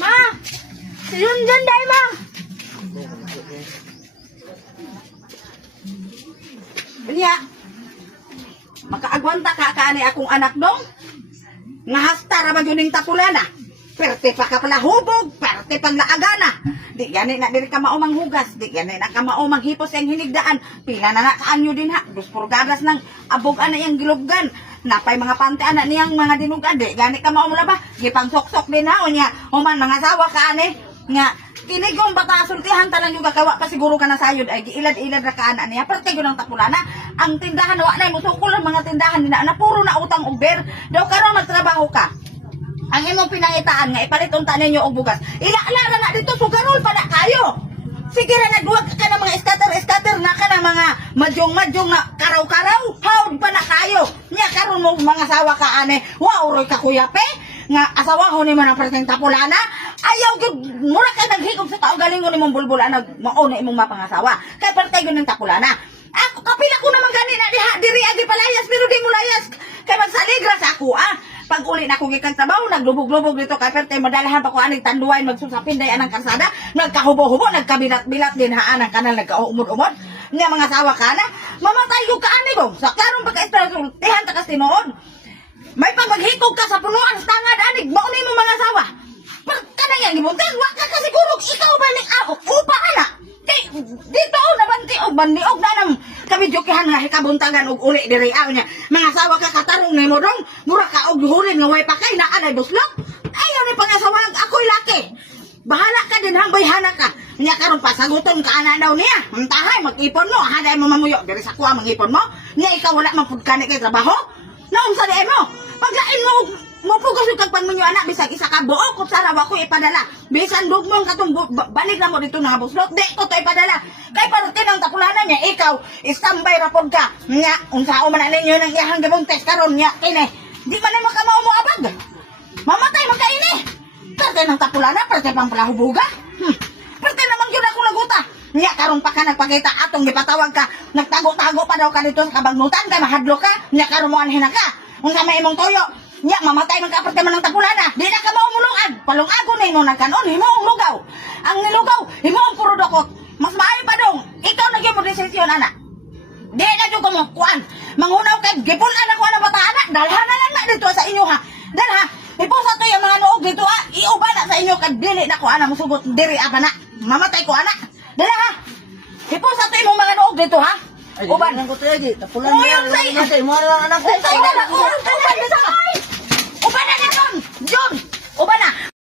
Ma! Yun dyan dahil, ma! Kanya, makaagwanta ka kaani akong anak dong? Nga hasta raman yun yung tapulana. Perte pa ka pala hubog, perte pang laagana. Di gani na diri ka maumang hugas, di gani na ka maumang hipos yung hinigdaan. Pila na nakaan nyo din ha, guspurgadas ng abog ana yung gilubgan. Napay mga pante ana niyang mga dinugan, di gani ka maumula ba? Gipang sok-sok din ha, o niya, human mga sawa ka ani. Nga, kinigong bata sultihan talang yung gagawa pa siguro ka na sayod ay giilad-ilad na kaana niya. Perte yun ang tapulana. Ang tindahan, wala na, musukol ang mga tindahan nila na puro na utang uber. Daw karon magtrabaho ka. Ang imong pinangitaan nga ipalit unta ninyo og bugas. Ila-ala na dito sugarol pa na kayo. Sige ra nagduwag ka ng mga scatter na ka ng mga madyong na karaw-karaw. Hawd pa na kayo. Nya karon mo mga sawa ka ane. Wow roy ka kuya pe. Nga asawahon ni man ang perteng tapulana. Ayaw gyud mura ka naghigog sa kaugalingon nimong bulbulan nag mao na imong mapangasawa. Kay perteng gyud ng tapulana. Ako kapila ko naman gani na diri agi palayas pero di mo layas. Kay magsaligra sa ako Pag uli na ko gikang trabaho, naglubog-lubog dito kay perte madalahan pa ko aning tanduay magsusapin day anang karsada, nagkahubo-hubo, nagkabilat-bilat din haan ang kanal nagkaumod-umod. Nga mga sawa ka na, mamatay yung kaani mo. Sa karong pagka-estrasultihan ta kas tinuod. May pag maghikog ka sa punuan sa tangad anig, mauni mo mga sawa. Pag kanang gibuntan, wa ka kasiguro ikaw ba ning ako? Upa ka na. Dito nabanti og bandiog na nang kami jokihan nga hikabuntagan og uli diri aw niya. Mga sawa ka katarong nimo dong, mura ka og hurin nga way pa kay naa na buslok. Ayaw ni pangasawag ako'y laki. Bahala ka din hang bayhana ka. Nya karon pasaguton ka ana daw niya. Untahay mag-ipon mo, haday mo mamuyo diri sa kuha mag-ipon mo. Nya ikaw wala man pud kani kay trabaho. Naunsa di mo? Paglain mo pugos yung kagpang mo anak bisag isa ka buo kung sarawa ko ipadala. Bisan dugmong katong balik na mo dito na buslot. Di ko to ipadala. Kay parutin ang tapulanan niya, ikaw, istambay rapod ka. Nga, unsao man na ninyo ng iyahang gabuntes karon niya, kini. Di man na makamao mo abag. Mamatay man ka ini. Parte ng tapulana, parte pang palahubuga. Parte naman yun ako laguta. Nga, karon pa ka nagpakita atong gipatawag ka. Nagtago-tago pa daw ka dito sa kabagnutan, kay mahadlo ka. Nga, karon mo anhin ka. Unsa may imong toyo. Nya mamatay man ka aparte man ng tapulana. Di na ka maumulungag. Palungagon na imong nagkanon, himong lugaw. Ang nilugaw, himong puro dokot. Mas maayo pa dong. Ikaw nagyan mo desisyon anak. Di na jud ko mo kuan. Mangunaw kay gipunan ako ana bata anak. Dalhan na lang na dito sa inyo ha. Dalha. Ipusa to yung mga nuog dito ha. Iuba na sa inyo kay dili na ko ana musugot diri apa na. Mamatay ko anak. Dala ha. Ipusa to yung mga nuog dito ha. Uban nang ko taygi. Tapulan mo. Mo lang anak ko. Uban na John. Uban na.